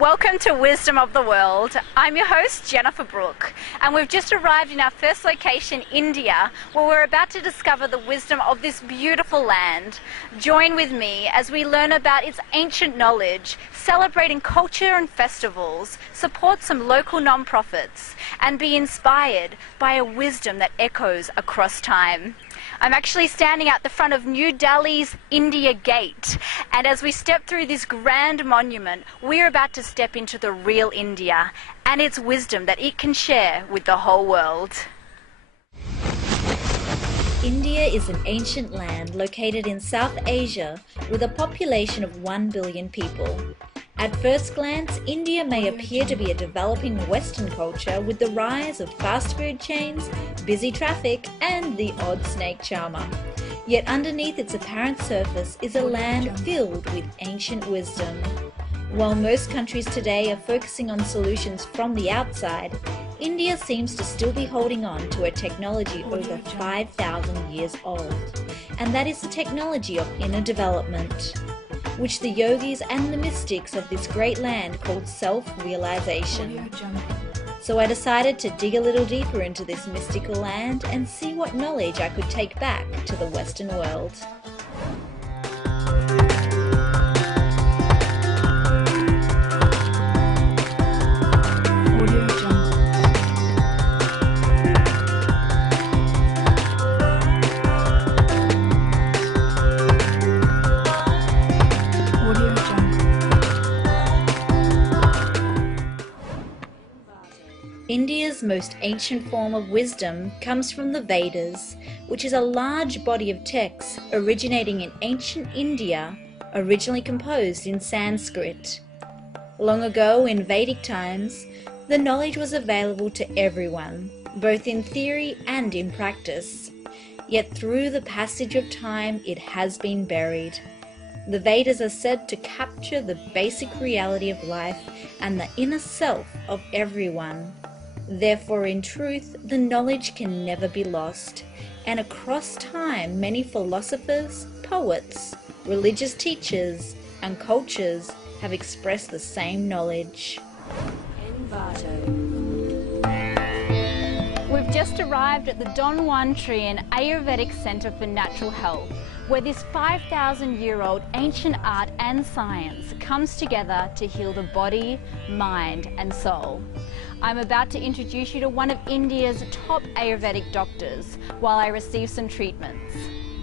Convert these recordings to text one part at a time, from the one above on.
Welcome to Wisdom of the World. I'm your host, Jennifer Brooke, and we've just arrived in our first location, India, where we're about to discover the wisdom of this beautiful land. Join with me as we learn about its ancient knowledge, celebrating culture and festivals, support some local non-profits, and be inspired by a wisdom that echoes across time. I'm actually standing at the front of New Delhi's India Gate, and as we step through this grand monument, we're about to step into the real India and its wisdom that it can share with the whole world. India is an ancient land located in South Asia with a population of 1 billion people. At first glance, India may appear to be a developing Western culture with the rise of fast food chains, busy traffic, and the odd snake charmer. Yet underneath its apparent surface is a land filled with ancient wisdom. While most countries today are focusing on solutions from the outside, India seems to still be holding on to a technology over 5,000 years old, and that is the technology of inner development, which the yogis and the mystics of this great land called self-realization. So I decided to dig a little deeper into this mystical land and see what knowledge I could take back to the Western world. India's most ancient form of wisdom comes from the Vedas, which is a large body of texts originating in ancient India, originally composed in Sanskrit. Long ago, in Vedic times, the knowledge was available to everyone, both in theory and in practice. Yet through the passage of time, it has been buried. The Vedas are said to capture the basic reality of life and the inner self of everyone. Therefore, in truth, the knowledge can never be lost, and across time many philosophers, poets, religious teachers, and cultures have expressed the same knowledge. We've just arrived at the Dhanvantrian Ayurvedic Centre for Natural Health, where this 5,000-year-old ancient art and science comes together to heal the body, mind, and soul. I'm about to introduce you to one of India's top Ayurvedic doctors while I receive some treatments.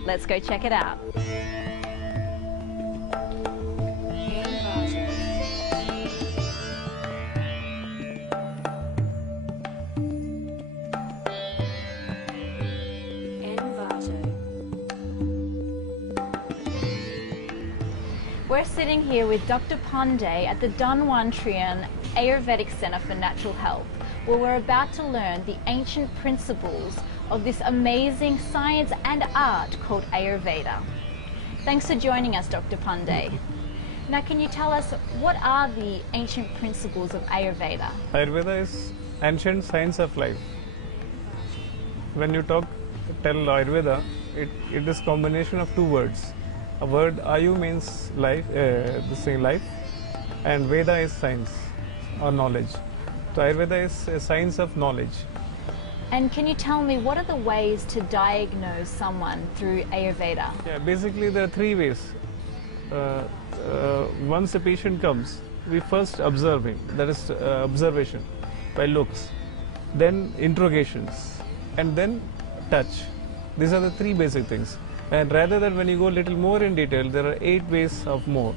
Let's go check it out. We're sitting here with Dr. Pandey at the Dhanvantrian Ayurvedic Centre for Natural Health, where we're about to learn the ancient principles of this amazing science and art called Ayurveda. Thanks for joining us, Dr. Pandey. Now, can you tell us what are the ancient principles of Ayurveda? Ayurveda is ancient science of life. When you tell Ayurveda, it is combination of two words. A word Ayu means life, life, and Veda is science or knowledge. So Ayurveda is a science of knowledge. And can you tell me what are the ways to diagnose someone through Ayurveda? Yeah, basically there are three ways. Once a patient comes, we first observe him, that is observation by looks, then interrogations, and then touch. These are the three basic things. And rather than when you go a little more in detail, there are 8 ways of more.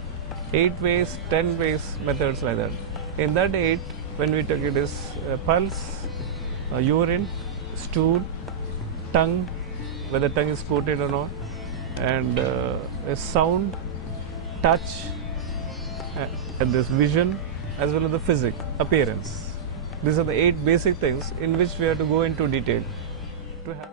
8 ways, 10 ways, methods like that. In that 8, when we take it is pulse, urine, stool, tongue, whether tongue is coated or not, and a sound, touch, and this vision, as well as the physic, appearance. These are the 8 basic things in which we have to go into detail to have.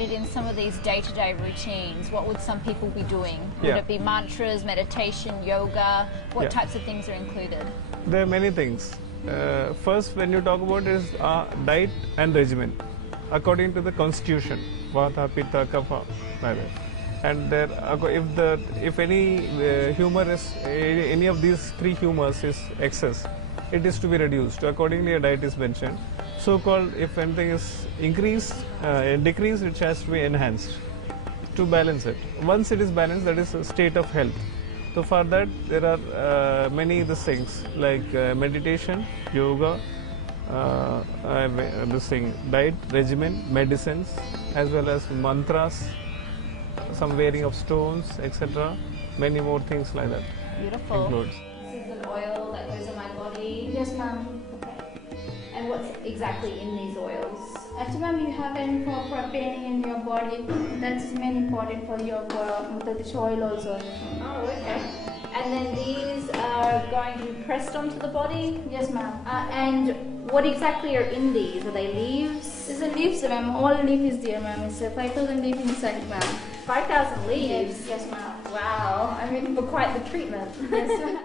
In some of these day-to-day routines, what would some people be doing? Would it be mantras, meditation, yoga? What types of things are included? There are many things. First, when you talk about is diet and regimen according to the constitution, Vata, Pitta, Kapha, like that. and there, if any humor is any of these three humors is excess, it is to be reduced. Accordingly, a diet is mentioned. So-called, if anything is increased, decreased, it has to be enhanced to balance it. Once it is balanced, that is a state of health. So for that, there are many these things like meditation, yoga, this thing, diet, regimen, medicines, as well as mantras, some wearing of stones, etc. Many more things like that. Beautiful. Includes. This is an oil that goes on my body. Yes, ma'am. And what's exactly in these oils? Actually, ma'am, you have any for pain in your body. That's very important for your this oil also. Oh, okay. And then these are going to be pressed onto the body? Yes, ma'am. And what exactly are in these? Are they leaves? It's a leaves, ma'am. All leaf is there, ma'am. It's a 5,000 leaf inside, ma'am. 5,000 leaves? Yes, ma'am. Wow, I'm in for quite the treatment. Yes, ma'am.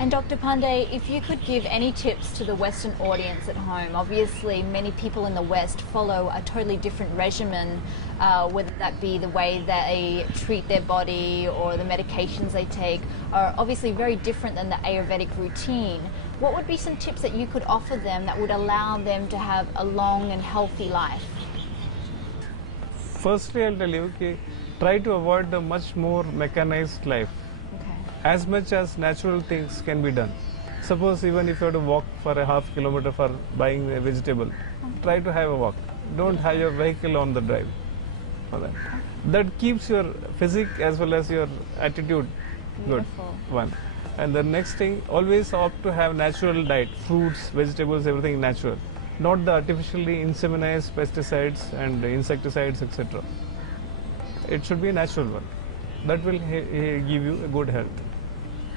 And Dr. Pandey, if you could give any tips to the Western audience at home, obviously many people in the West follow a totally different regimen, whether that be the way they treat their body or the medications they take, are obviously very different than the Ayurvedic routine. What would be some tips that you could offer them that would allow them to have a long and healthy life? Firstly, I'll tell you, try to avoid the much more mechanized life. As much as natural things can be done. Suppose even if you have to walk for a half kilometer for buying a vegetable, try to have a walk. Don't have your vehicle on the drive. For that. That keeps your physique as well as your attitude good. One. And the next thing, always opt to have natural diet, fruits, vegetables, everything natural. Not the artificially inseminized pesticides and insecticides, etc. It should be a natural one. That will give you a good health.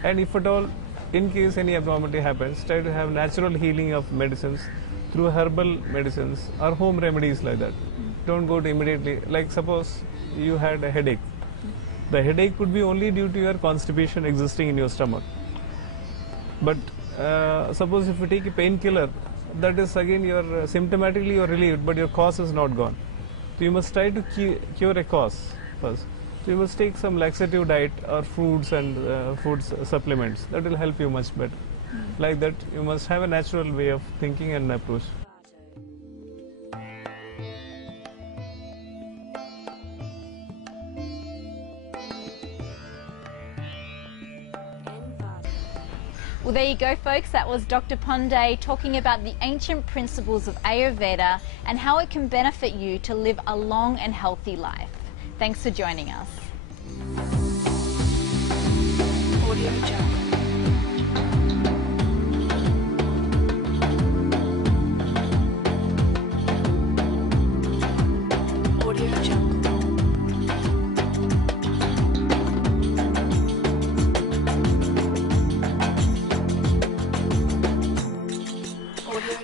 And if at all, in case any abnormality happens, try to have natural healing of medicines through herbal medicines or home remedies like that. Don't go to immediately, like suppose you had a headache. The headache could be only due to your constipation existing in your stomach. But suppose if you take a painkiller, that is again your symptomatically you are relieved, but your cause is not gone. So you must try to cure a cause first. So you must take some laxative diet or fruits and supplements. That will help you much better. Like that, you must have a natural way of thinking and approach. Well, there you go, folks. That was Dr. Pandey talking about the ancient principles of Ayurveda and how it can benefit you to live a long and healthy life. Thanks for joining us. Audio Jungle. Audio Jungle.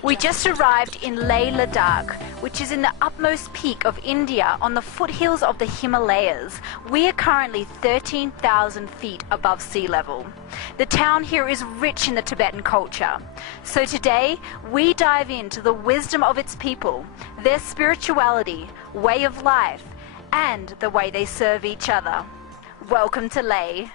We just arrived in Leh Ladakh, which is in the utmost peak of India on the foothills of the Himalayas. We are currently 13,000 feet above sea level. The town here is rich in the Tibetan culture. So today, we dive into the wisdom of its people, their spirituality, way of life, and the way they serve each other. Welcome to Leh.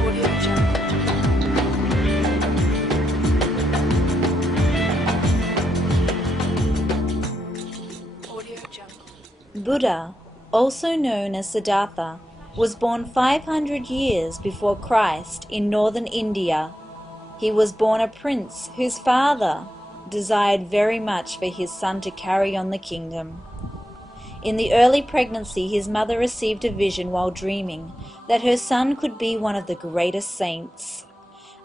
Audio Buddha, also known as Siddhartha, was born 500 years before Christ in northern India. He was born a prince whose father desired very much for his son to carry on the kingdom. In the early pregnancy, his mother received a vision while dreaming that her son could be one of the greatest saints.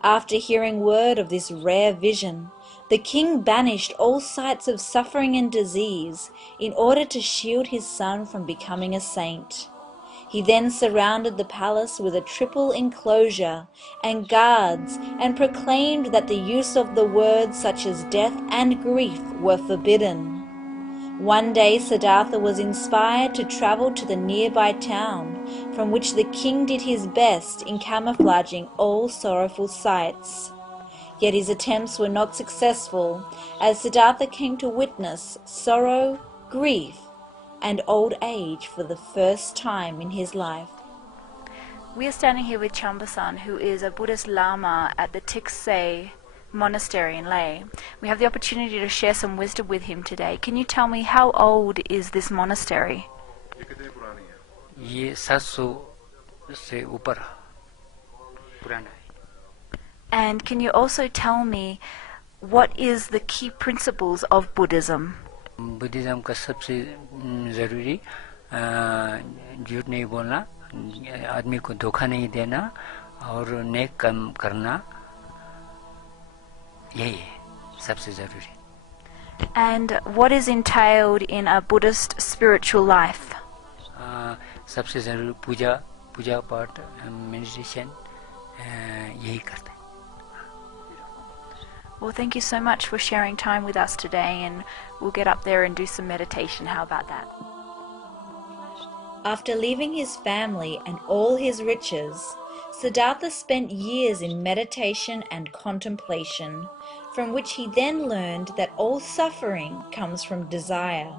After hearing word of this rare vision, the king banished all sights of suffering and disease in order to shield his son from becoming a saint. He then surrounded the palace with a triple enclosure and guards and proclaimed that the use of the words such as death and grief were forbidden. One day Siddhartha was inspired to travel to the nearby town, from which the king did his best in camouflaging all sorrowful sights. Yet his attempts were not successful, as Siddhartha came to witness sorrow, grief, and old age for the first time in his life. We are standing here with Chamba-san, who is a Buddhist Lama at the Tiksay monastery in Leh. We have the opportunity to share some wisdom with him today. Can you tell me, how old is this monastery? ये 700 से ऊपर पुराना है. And can you also tell me what is the key principles of Buddhism? Buddhism का सबसे ज़रूरी झूठ नहीं बोलना, आदमी को धोखा नहीं देना और नेक काम करना, यही है सबसे ज़रूरी. And what is entailed in a Buddhist spiritual life? सबसे ज़रूरी पूजा पाठ, मेडिटेशन, यही करते हैं. Well, thank you so much for sharing time with us today, and we'll get up there and do some meditation. How about that? After leaving his family and all his riches, Siddhartha spent years in meditation and contemplation, from which he then learned that all suffering comes from desire.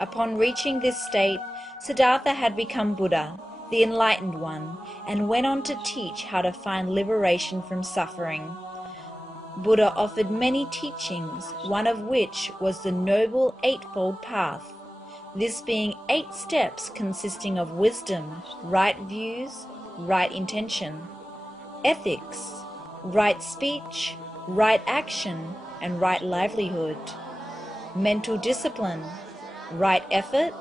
Upon reaching this state, Siddhartha had become Buddha, the enlightened one, and went on to teach how to find liberation from suffering. Buddha offered many teachings, one of which was the Noble Eightfold Path, this being 8 steps consisting of wisdom, right views, right intention, ethics, right speech, right action, and right livelihood, mental discipline, right effort,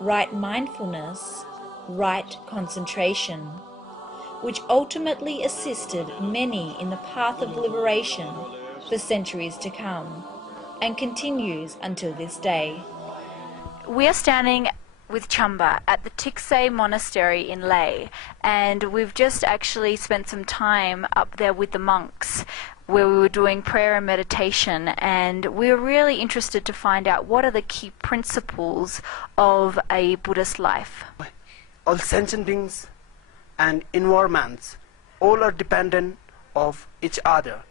right mindfulness, right concentration, which ultimately assisted many in the path of liberation for centuries to come, and continues until this day. We are standing with Chamba at the Tiksay monastery in Leh, and we've just actually spent some time up there with the monks where we were doing prayer and meditation, and we were really interested to find out what are the key principles of a Buddhist life. All sentient beings and environments all are dependent of each other.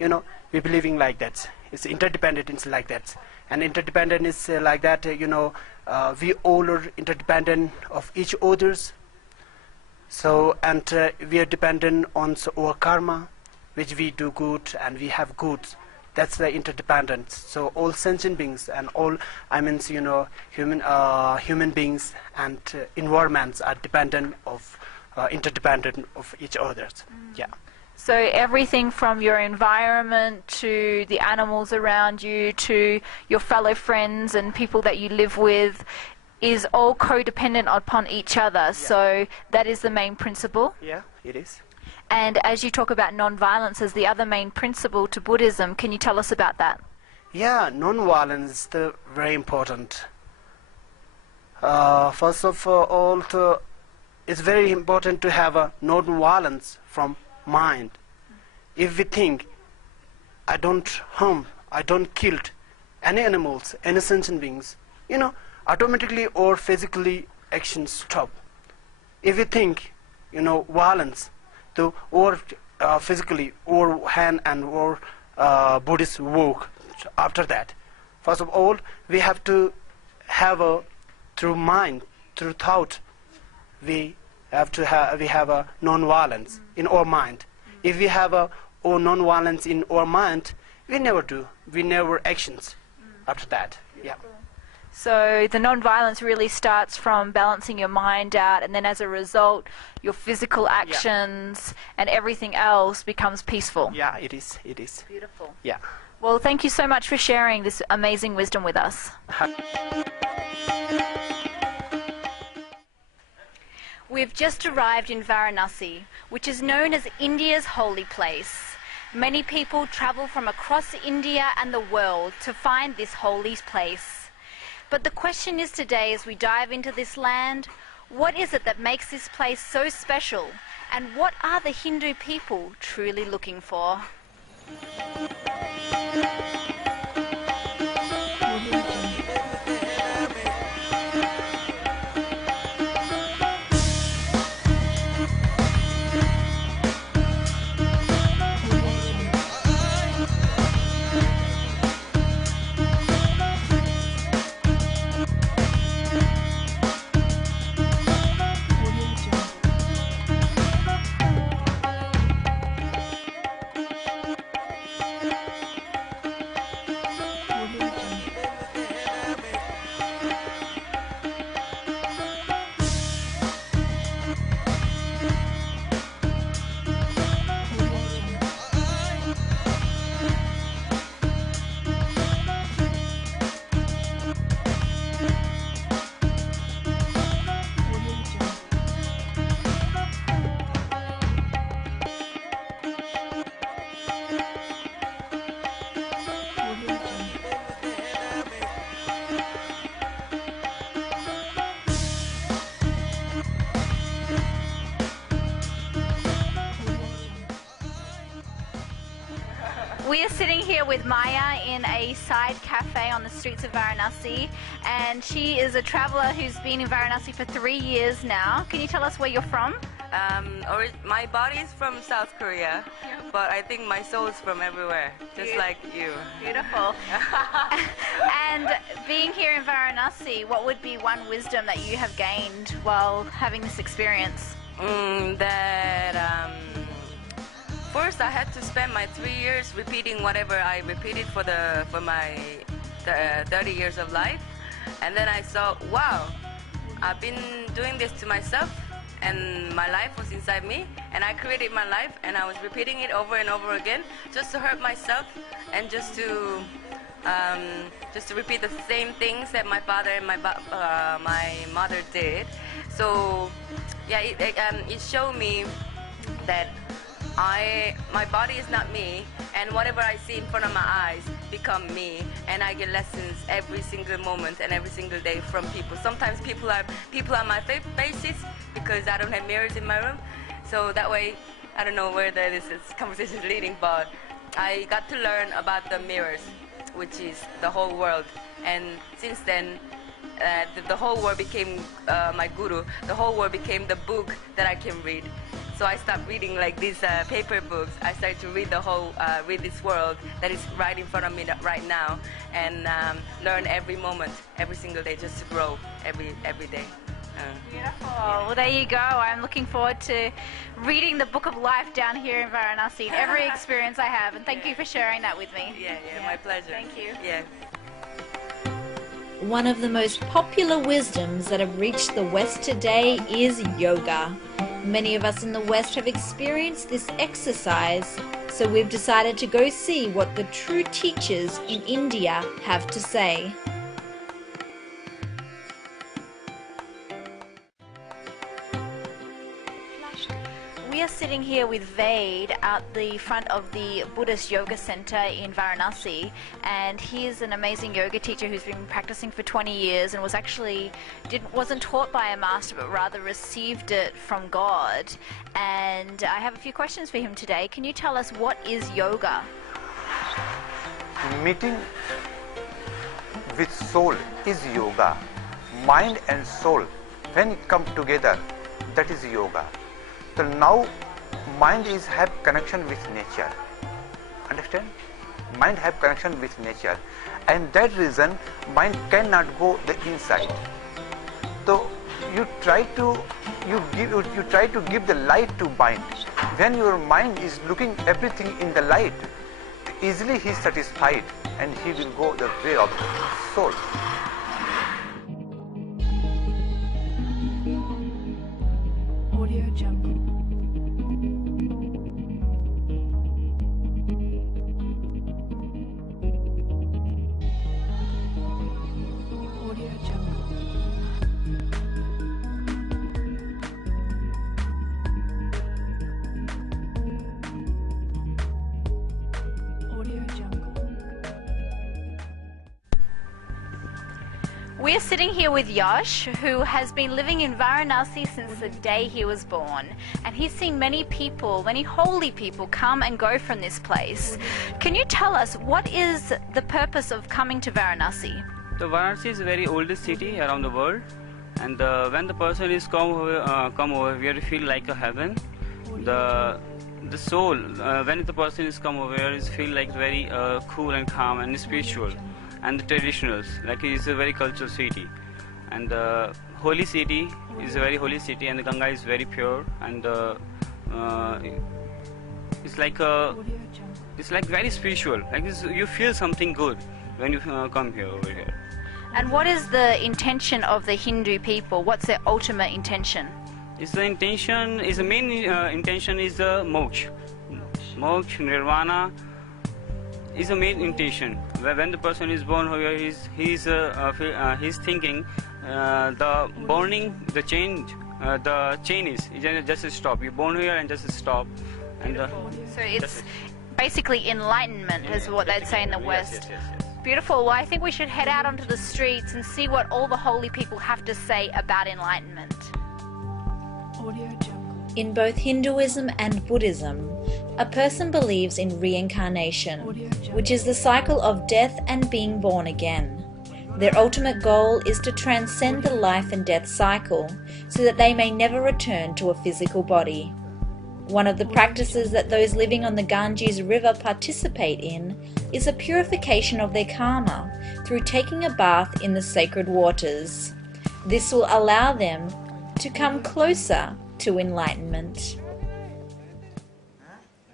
You know, we're believing like that. It's interdependent, it's like that. And interdependent is like that, we all are interdependent of each others. So, and we are dependent on our karma, which we do good and we have good. That's the interdependence. So all sentient beings and all, human beings and environments are dependent of, interdependent of each other. Yeah. So everything from your environment to the animals around you to your fellow friends and people that you live with is all codependent upon each other. Yeah. So that is the main principle. Yeah, it is. And as you talk about non-violence as the other main principle to Buddhism, can you tell us about that? Yeah, non-violence is very important. First of all, it's very important to have a non-violence from mind. If we think, I don't harm, I don't kill any animals, any sentient beings, automatically or physically actions stop. If we think, violence, or physically, or hand and or Buddhist work after that. First of all, we have to have through mind, through thought, we have a non-violence in our mind. If we have a non-violence in our mind, we never do. We never actions after that. Yeah. So the non-violence really starts from balancing your mind out, and then as a result, your physical actions and everything else becomes peaceful. Yeah, it is. It is. Beautiful. Yeah. Well, thank you so much for sharing this amazing wisdom with us. We've just arrived in Varanasi, which is known as India's holy place. Many people travel from across India and the world to find this holy place. But the question is today, as we dive into this land, what is it that makes this place so special? And what are the Hindu people truly looking for? We are sitting here with Maya in a side cafe on the streets of Varanasi, and she is a traveller who's been in Varanasi for 3 years now. Can you tell us where you're from? My body is from South Korea, but I think my soul is from everywhere, just like you. Beautiful. And being here in Varanasi, what would be one wisdom that you have gained while having this experience? First I had to spend my 3 years repeating whatever I repeated for my 30 years of life, and then I saw, wow, I've been doing this to myself, and my life was inside me, and I created my life, and I was repeating it over and over again just to hurt myself, and just to repeat the same things that my father and my mother did. So yeah, it showed me that my body is not me, and whatever I see in front of my eyes become me, and I get lessons every single moment and every single day from people. Sometimes people are my faces because I don't have mirrors in my room, so that way I don't know where this conversation is leading, but I got to learn about the mirrors, which is the whole world, and since then the whole world became my guru. The whole world became the book that I can read. So I stopped reading like these paper books. I started to read read this world that is right in front of me right now, and learn every moment, every single day, just to grow every day. Beautiful. Well, there you go. I'm looking forward to reading the book of life down here in Varanasi in every experience I have, and thank you for sharing that with me. Yeah, my pleasure. Thank you. Yeah. One of the most popular wisdoms that have reached the West today is yoga. Many of us in the West have experienced this exercise, so we've decided to go see what the true teachers in India have to say. We are sitting here with Vade at the front of the Buddhist Yoga Center in Varanasi, and he's an amazing yoga teacher who's been practicing for 20 years and wasn't taught by a master but rather received it from God. And I have a few questions for him today. Can you tell us what is yoga? Meeting with soul is yoga. Mind and soul, when come together, that is yoga. So now mind have connection with nature. Understand? Mind have connection with nature, and that reason mind cannot go the inside. So you try to give the light to mind. When your mind is looking everything in the light, easily he is satisfied and he will go the way of soul. We are sitting here with Yash, who has been living in Varanasi since the day he was born, and he's seen many people, many holy people come and go from this place. Can you tell us what is the purpose of coming to Varanasi? The Varanasi is the very oldest city around the world, and when the person is come over here, you feel like a heaven. The soul, when the person is come over here, is feel like very cool and calm and spiritual. And the traditionals, like it is a very cultural city, and the holy city is a very holy city, and the Ganga is very pure, and it's like very spiritual. Like this, you feel something good when you come here over here. And what is the intention of the Hindu people? What's their ultimate intention? Is the intention is the main intention is the moksha, nirvana. Is the main intention. When the person is born here, he's thinking the burning, the chain is just stop. You born here and just stop. And so it's basically enlightenment, is what they'd say in the West. Yes. Beautiful. Well, I think we should head out onto the streets and see what all the holy people have to say about enlightenment. In both Hinduism and Buddhism, a person believes in reincarnation, which is the cycle of death and being born again. Their ultimate goal is to transcend the life and death cycle so that they may never return to a physical body. One of the practices that those living on the Ganges River participate in is a purification of their karma through taking a bath in the sacred waters. This will allow them to come closer to enlightenment.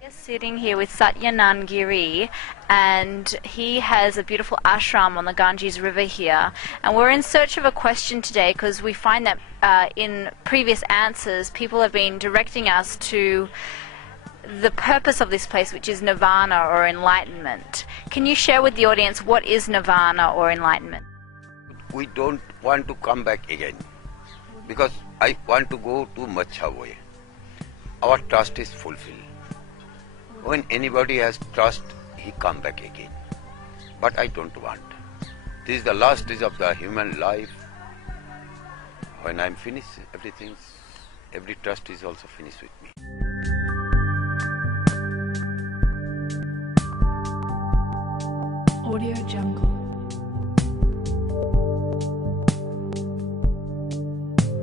We're sitting here with Satyanand Giri, and he has a beautiful ashram on the Ganges River here, and we're in search of a question today because we find that in previous answers people have been directing us to the purpose of this place, which is nirvana or enlightenment. Can you share with the audience what is nirvana or enlightenment? We don't want to come back again because I want to go too much away. Our trust is fulfilled. When anybody has trust, he come back again. But I don't want. This is the last stage of the human life. When I'm finished, every trust is also finished with me. Audio Jungle.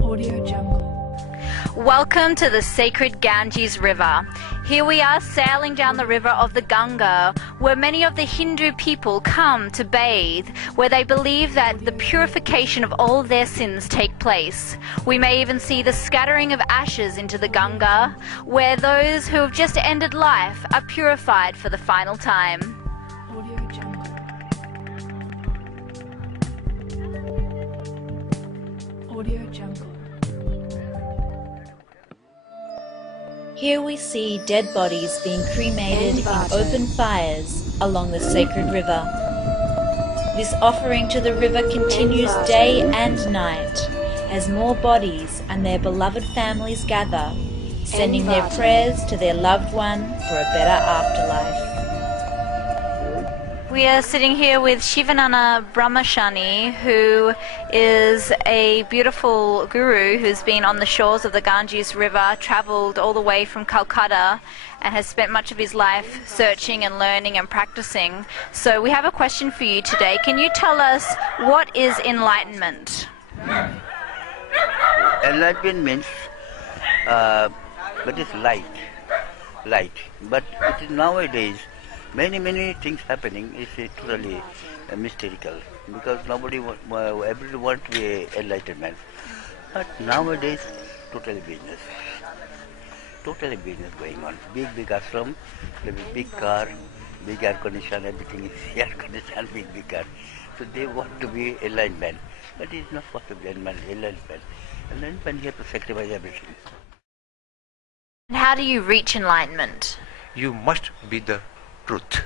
Audio Jungle. Welcome to the sacred Ganges River. Here we are sailing down the river of the Ganga, where many of the Hindu people come to bathe, where they believe that the purification of all their sins take place. We may even see the scattering of ashes into the Ganga, where those who have just ended life are purified for the final time. Audio Jungle. Audio Jungle. Here we see dead bodies being cremated in open fires along the sacred river. This offering to the river continues day and night as more bodies and their beloved families gather, sending their prayers to their loved one for a better afterlife. We are sitting here with Shivananda Brahmachari, who is a beautiful guru who's been on the shores of the Ganges River, travelled all the way from Calcutta, and has spent much of his life searching and learning and practicing. So we have a question for you today. Can you tell us what is enlightenment? Enlightenment means what is light. But it is nowadays many things happening is totally mystical because everybody wants to be enlightenment. But nowadays, totally business going on. Big ashram, big car, big air condition, everything is air condition, big car. So they want to be enlightenment, but it is not possible. Enlightenment, you have to sacrifice everything. And how do you reach enlightenment? You must be the truth.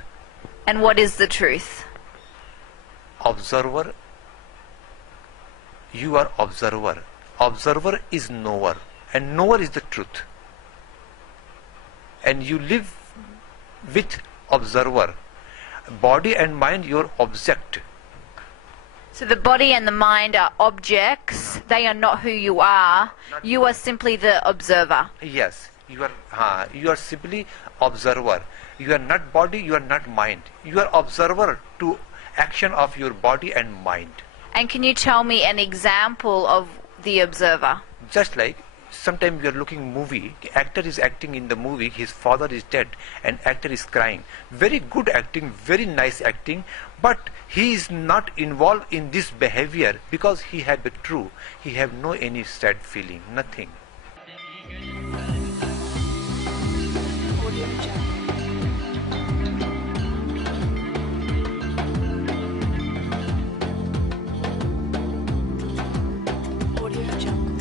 And what is the truth? Observer. You are observer. Observer is knower, and knower is the truth. And you live with observer. Body and mind your object. So the body and the mind are objects. They are not who you are. You are simply the observer. Yes, you are simply observer. You are not body, you are not mind. You are observer to action of your body and mind. And can you tell me an example of the observer? Just like sometimes you are looking movie, actor is acting in the movie, his father is dead and actor is crying. Very good acting, very nice acting, but he is not involved in this behavior because he have a true, he have no any sad feeling, nothing. Audio Jungle. Audio Jungle.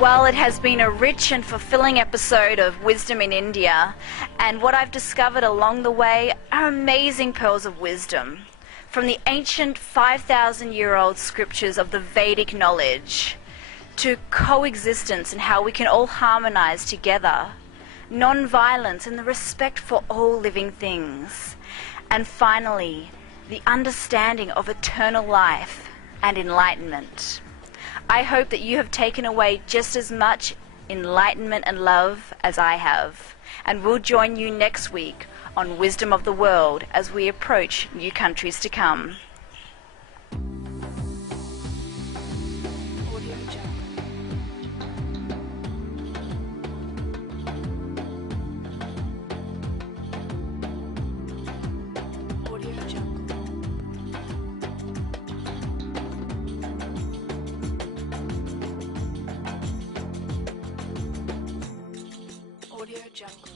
Well, it has been a rich and fulfilling episode of Wisdom in India, and what I've discovered along the way are amazing pearls of wisdom. From the ancient 5,000-year-old scriptures of the Vedic knowledge, to coexistence and how we can all harmonize together, non-violence and the respect for all living things, and finally, the understanding of eternal life and enlightenment. I hope that you have taken away just as much enlightenment and love as I have, and we'll join you next week on Wisdom of the World as we approach new countries to come. Audio Jungle. Audio Jungle. Audio Jungle.